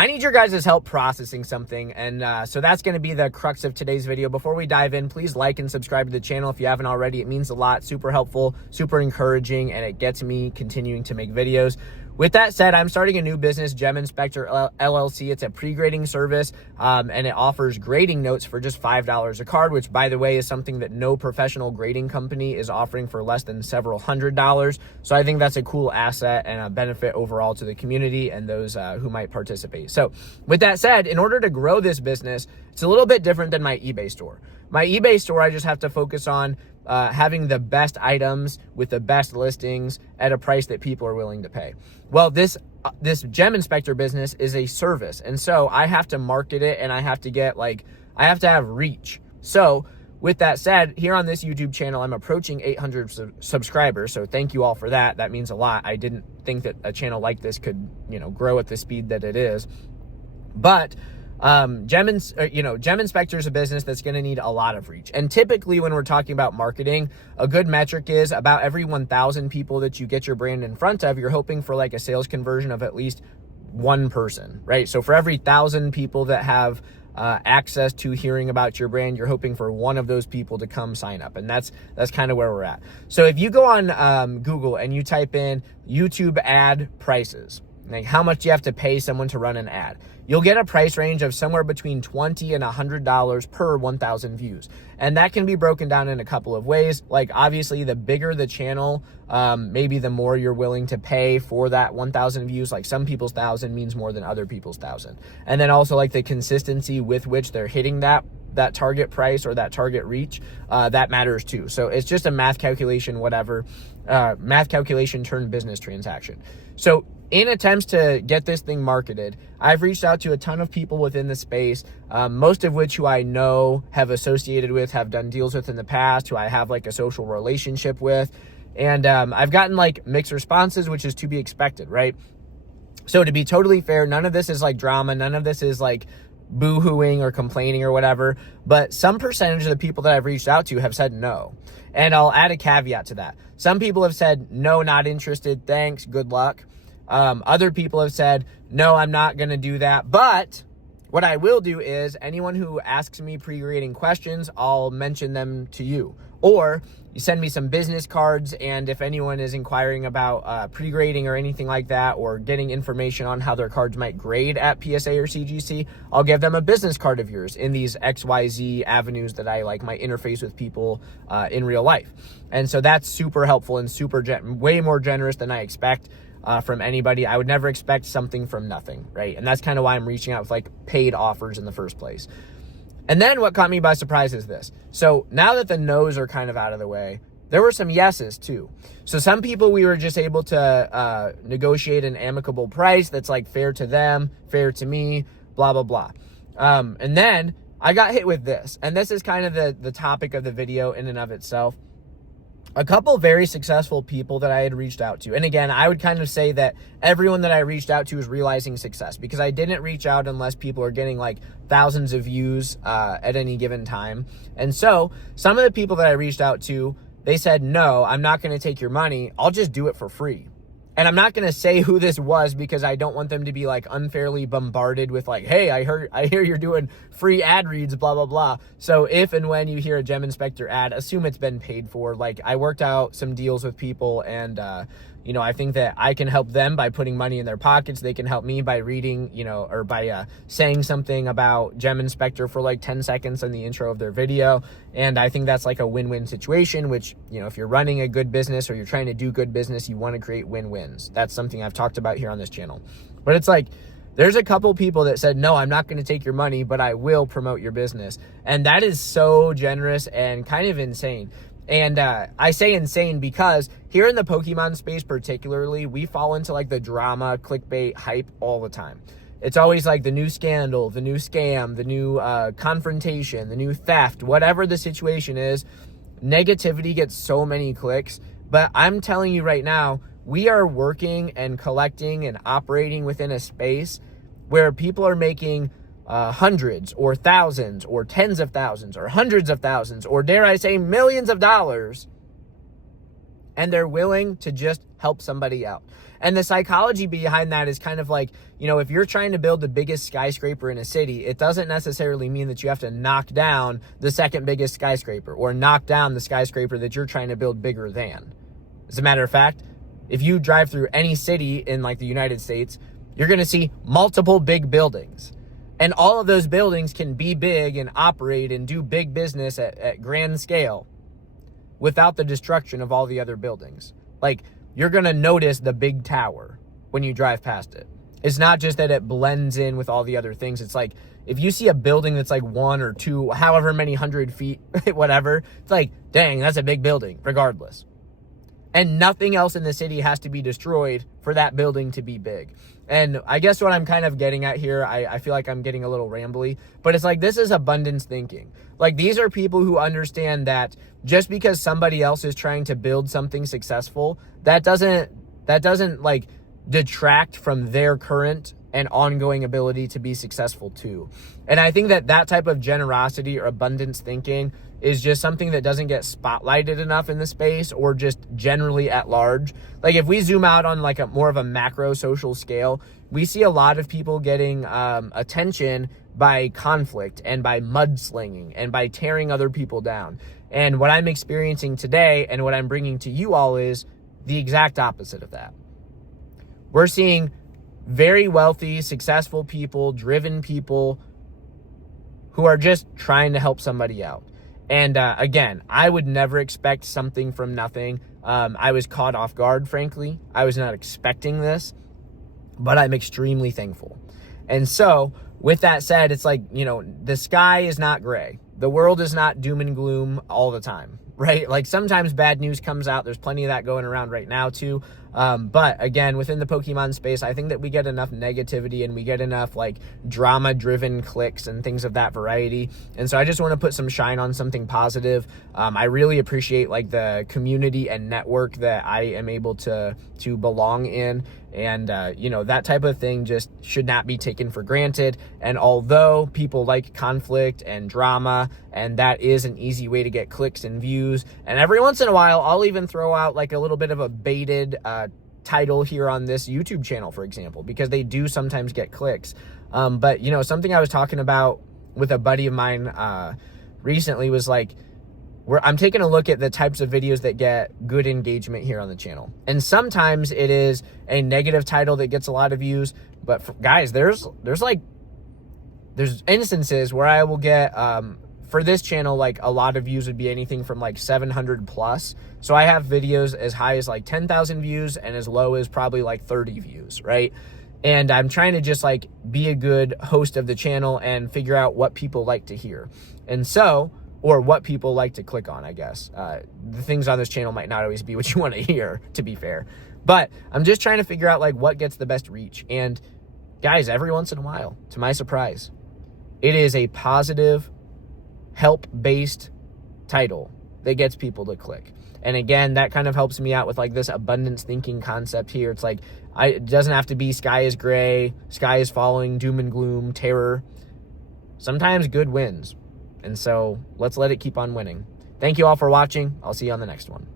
I need your guys' help processing something, and so that's going to be the crux of today's video. Before we dive in, please like and subscribe to the channel if you haven't already. It means a lot, super helpful, super encouraging, and it gets me continuing to make videos. With that said, I'm starting a new business, Geminspectorllc. It's a pre-grading service, and it offers grading notes for just $5 a card, which, by the way, is something that no professional grading company is offering for less than several $100s. So I think that's a cool asset and a benefit overall to the community and those who might participate. So with that said, in order to grow this business, it's a little bit different than my eBay store. My eBay store, I just have to focus on having the best items with the best listings at a price that people are willing to pay. Well, this Gem Inspector business is a service, and so I have to market it, and I have to get I have to have reach. So with that said, here on this YouTube channel, I'm approaching 800 subscribers, so thank you all for that. That means a lot. I didn't think that a channel like this could, grow at the speed that it is. But Gem Inspector is a business that's going to need a lot of reach. And typically when we're talking about marketing, a good metric is about every 1,000 people that you get your brand in front of, you're hoping for like a sales conversion of at least one person, right? So for every 1,000 people that have access to hearing about your brand, you're hoping for one of those people to come sign up. And that's kind of where we're at. So if you go on Google and you type in YouTube ad prices, like how much do you have to pay someone to run an ad, you'll get a price range of somewhere between $20 and $100 per 1,000 views. And that can be broken down in a couple of ways. Like obviously the bigger the channel, maybe the more you're willing to pay for that 1,000 views. Like some people's 1,000 means more than other people's 1,000. And then also like the consistency with which they're hitting that target price or that target reach, that matters too. So it's just a math calculation, math calculation turned business transaction. So in attempts to get this thing marketed, I've reached out to a ton of people within the space, most of which who I know, have associated with, have done deals with in the past, who I have like a social relationship with. And I've gotten like mixed responses, which is to be expected, right? So to be totally fair, none of this is like drama. None of this is like boo-hooing or complaining or whatever. But some percentage of the people that I've reached out to have said no. And I'll add a caveat to that. Some people have said, no, not interested. Thanks. Good luck. Other people have said, no, I'm not going to do that. But what I will do is anyone who asks me pre-grading questions, I'll mention them to you. Or you send me some business cards, and if anyone is inquiring about pre-grading or anything like that, or getting information on how their cards might grade at PSA or CGC, I'll give them a business card of yours in these XYZ avenues that I like, my interface with people in real life. And so that's super helpful and way more generous than I expect from anybody. I would never expect something from nothing, right? And that's kind of why I'm reaching out with like paid offers in the first place. And then what caught me by surprise is this. So now that the no's are kind of out of the way, there were some yeses too. So some people we were just able to negotiate an amicable price that's like fair to them, fair to me, blah, blah, blah. And then I got hit with this. And this is kind of the topic of the video in and of itself. A couple very successful people that I had reached out to. And again, I would kind of say that everyone that I reached out to is realizing success, because I didn't reach out unless people are getting like thousands of views at any given time. And so some of the people that I reached out to, they said, no, I'm not going to take your money. I'll just do it for free. And I'm not going to say who this was, because I don't want them to be like unfairly bombarded with like, hey, I hear you're doing free ad reads, blah, blah, blah. So if and when you hear a Gem Inspector ad, assume it's been paid for. Like I worked out some deals with people, and I think that I can help them by putting money in their pockets. They can help me by reading, or by saying something about Gem Inspector for like 10 seconds in the intro of their video. And I think that's like a win-win situation, which, if you're running a good business or you're trying to do good business, you want to create win-wins. That's something I've talked about here on this channel. But it's like, there's a couple people that said, no, I'm not going to take your money, but I will promote your business. And that is so generous and kind of insane. And I say insane because here in the Pokemon space particularly, we fall into like the drama, clickbait, hype all the time. It's always like the new scandal, the new scam, the new confrontation, the new theft, whatever the situation is. Negativity gets so many clicks. But I'm telling you right now, we are working and collecting and operating within a space where people are making hundreds or thousands or tens of thousands or hundreds of thousands, or dare I say millions of dollars. and they're willing to just help somebody out. And the psychology behind that is kind of like, you know, if you're trying to build the biggest skyscraper in a city, it doesn't necessarily mean that you have to knock down the second biggest skyscraper or knock down the skyscraper that you're trying to build bigger than. As a matter of fact, if you drive through any city in like the United States, you're going to see multiple big buildings. And all of those buildings can be big and operate and do big business at grand scale without the destruction of all the other buildings. Like, you're going to notice the big tower when you drive past it. It's not just that it blends in with all the other things. It's like, if you see a building that's like 1 or 2, however many 100 feet, whatever, it's like, dang, that's a big building, regardless. And nothing else in the city has to be destroyed for that building to be big. And I guess what I'm kind of getting at here, I feel like I'm getting a little rambly, but it's like, this is abundance thinking. Like, these are people who understand that just because somebody else is trying to build something successful, that doesn't like detract from their current and ongoing ability to be successful too. And I think that type of generosity or abundance thinking is just something that doesn't get spotlighted enough in the space, or just generally at large. Like, if we zoom out on like a more of a macro social scale, we see a lot of people getting attention by conflict and by mudslinging and by tearing other people down. And what I'm experiencing today and what I'm bringing to you all is the exact opposite of that. We're seeing very wealthy, successful people, driven people who are just trying to help somebody out. And again, I would never expect something from nothing. I was caught off guard, frankly. I was not expecting this, but I'm extremely thankful. And so with that said, it's like, you know, the sky is not gray. The world is not doom and gloom all the time, right? Like, sometimes bad news comes out. There's plenty of that going around right now too. But again, within the Pokemon space, I think that we get enough negativity and we get enough like drama driven clicks and things of that variety. And so I just want to put some shine on something positive. I really appreciate like the community and network that I am able to belong in. And, you know, that type of thing just should not be taken for granted. And although people like conflict and drama, and that is an easy way to get clicks and views, and every once in a while, I'll even throw out like a little bit of a baited title here on this YouTube channel, for example, because they do sometimes get clicks. But, you know, something I was talking about with a buddy of mine recently was like, I'm taking a look at the types of videos that get good engagement here on the channel. And sometimes it is a negative title that gets a lot of views. But guys, there's instances where I will get, for this channel, like a lot of views would be anything from like 700 plus. So I have videos as high as like 10,000 views and as low as probably like 30 views, right? And I'm trying to just like be a good host of the channel and figure out what people like to hear. And so, or what people like to click on, I guess. The things on this channel might not always be what you want to hear, to be fair. But I'm just trying to figure out like what gets the best reach. And guys, every once in a while, to my surprise, it is a positive, help-based title that gets people to click. And again, that kind of helps me out with like this abundance thinking concept here. It's like, it doesn't have to be sky is gray, sky is falling, doom and gloom, terror. Sometimes good wins. And so let's let it keep on winning. Thank you all for watching. I'll see you on the next one.